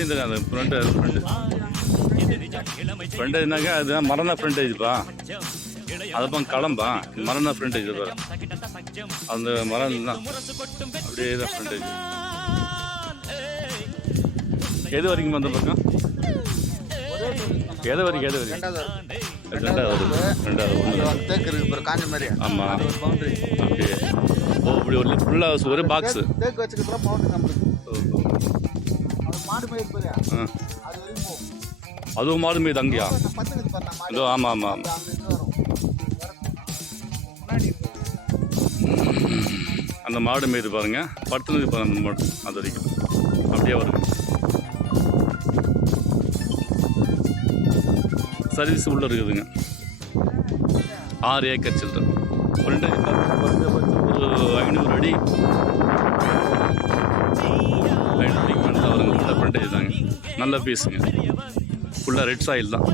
Frontage இந்த அந்த ஃப்ரண்டேஜ்னாக்கா அதுதான் மரண ஃப்ரண்டேஜ்ப்பா. அதப்பா களம்பா மரண ஃப்ரண்டேஜ் பாரு, அந்த மரம் தான் அப்படியே தான் ஃப்ரண்டேஜ். எது வரைக்கும் அந்த பக்கம்? எது வரைக்கும்? ரெண்டாவது ஒன்று காஞ்ச மாதிரி. ஆமாம் அப்படியே. ஓ அப்படி ஒரு ஃபுல்லாக ஒரு பாக்ஸு. தேக்கு வச்சுக்கிறதுலாம் பவுண்டரி நம்மளுக்கு. மாடு மயிர் பாரு, அது வரைக்கும் போகும். அதுவும் மாடு மீது அங்கேயா? பத்துக்குது பாரு மாடு. இதோ ஆமாம் ஆமாம் ஆமாம். அந்த மாடு மீது பாருங்க, படுத்துனது பாருங்க அந்த மாடு, அது வரைக்கும் அப்படியே வருது. சர்வீஸ் உள்ளே இருக்குதுங்க. 6 ஏக்கர் சில்லற. ஃப்ரண்டேஜ் குறைஞ்சபட்சம் ஒரு 500 அடி 500 அடிக்கு மேலே தான் வருங்க. ஃபுல்லாக ஃப்ரண்டேஜ் தாங்க. நல்ல பீஸுங்க. ஃபுல்லாக ரெட் சாயில் தான்.